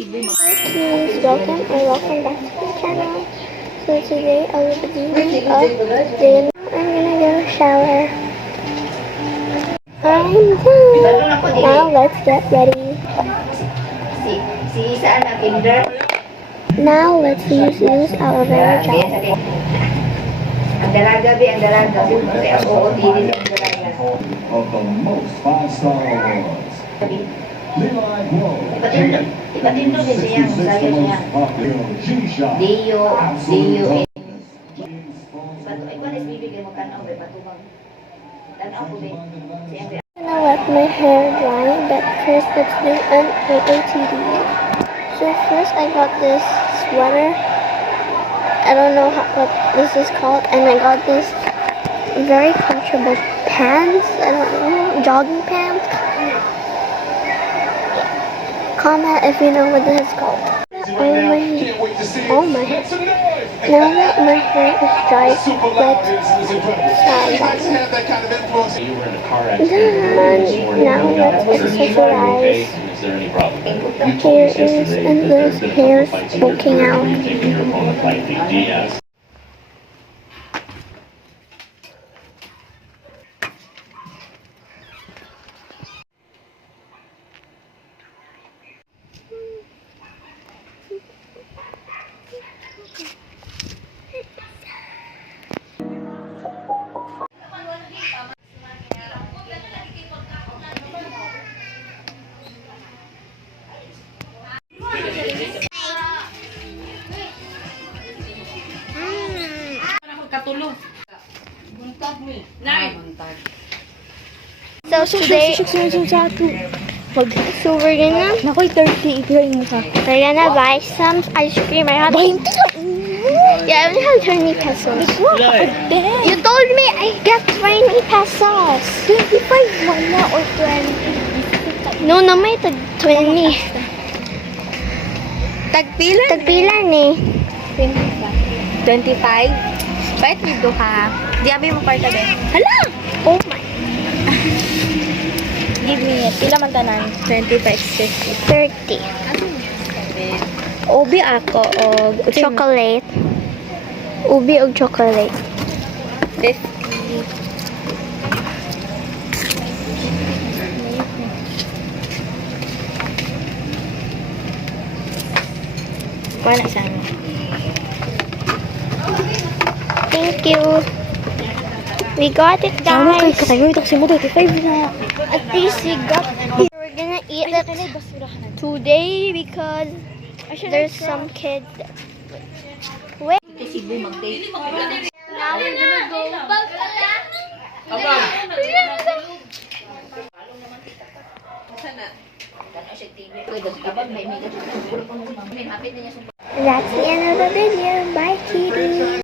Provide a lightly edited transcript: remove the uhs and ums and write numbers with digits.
Please welcome or welcome back to my channel. So today I will be doing a day. I'm gonna go shower. I'm done. Now let's get ready. Now let's use aloe vera gel. Ang dalaga, ang dalaga. Kaya oo, hindi ang dalaga. Of the most 5-star awards. Ipatindo din siya, sabi niya. Dio. Ikaw na bibigyan mo tanaw, patubang. Tanaw ko din. I'm gonna let my hair dry, but first let's do an AOTD. So first I got this sweater. I don't know what this is called, and I got this very comfortable pants. I don't know, jogging pants. Comment if you know what this is called. Oh my. Now that my hair is dry, let's You were in a car accident. now let's accessorize. Is there any problem? Here is and this hair poking out. Taking your opponent lightly. Diaz. Katulog. Buntag mo. Nay. So today, so we're gonna Nakoy 30, i-try mo ka. we're gonna buy some ice cream. I have 20 yeah, I only have 20 pesos. You told me I got 20 pesos. 25 wala or 20. No, na may tag 20. Tagpila? Tagpila ni. 25? Bait nito ka. Diabi mo parta din. Hala! Oh my. Give me it. Pila man tanan? 25, 50. 30. Obi ako o Chocolate. Ubi o chocolate. 50. Wala sa ano. Thank you. We got it, Ano kay guys. katayo? Ito kasi mo 35 na. At least we got it. We're gonna eat it today because there's some kids. Wait. Now we're gonna go. That's the end of the video. Bye, kitty.